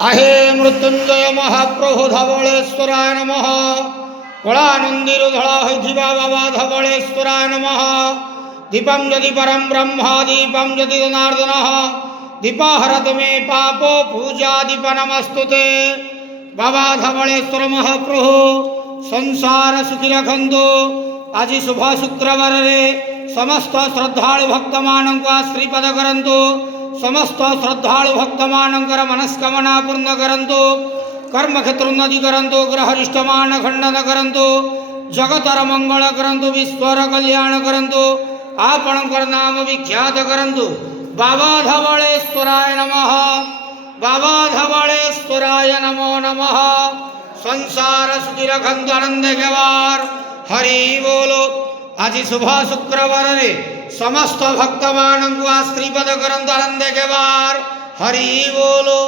आहे मृत्युंजय महाप्रभु धवलेश्वराय नमः। कलानंदीर धड़ा होइथिबा बाबा धवलेश्वराय नमः। दीपं यदि परम ब्रह्म दीपं यदि जनार्दन दीपाहरत मे पापो पूजा दीप नमस्तुते। बाबा धवलेश्वर महाप्रभु संसार सुखी रखंतु। आज शुभ शुक्रवार रे समस्त श्रद्धालु भक्त मानक आश्रीपद करंतु। समस्त श्रद्धालु भक्त मानकर मनस्कामना पूर्ण करंतु। कर्म क्षेत्र उन्नति करंतु। ग्रहरिष्टमान खंडन करंतु। जगतर मंगल करंतु। विश्वर कल्याण करंतु। आपणकर नाम विख्यात करंतु। बाबा धवलेश्वराय नमः। बाबा धवलेश्वराय नमो नमः। संसार सुखी रखंतु आनंद केवार हरि बोलो। आज शुभ शुक्रवार रे समस्त भक्त मानक आश्रीपद करंतु आनंद केवार हरि बोलो।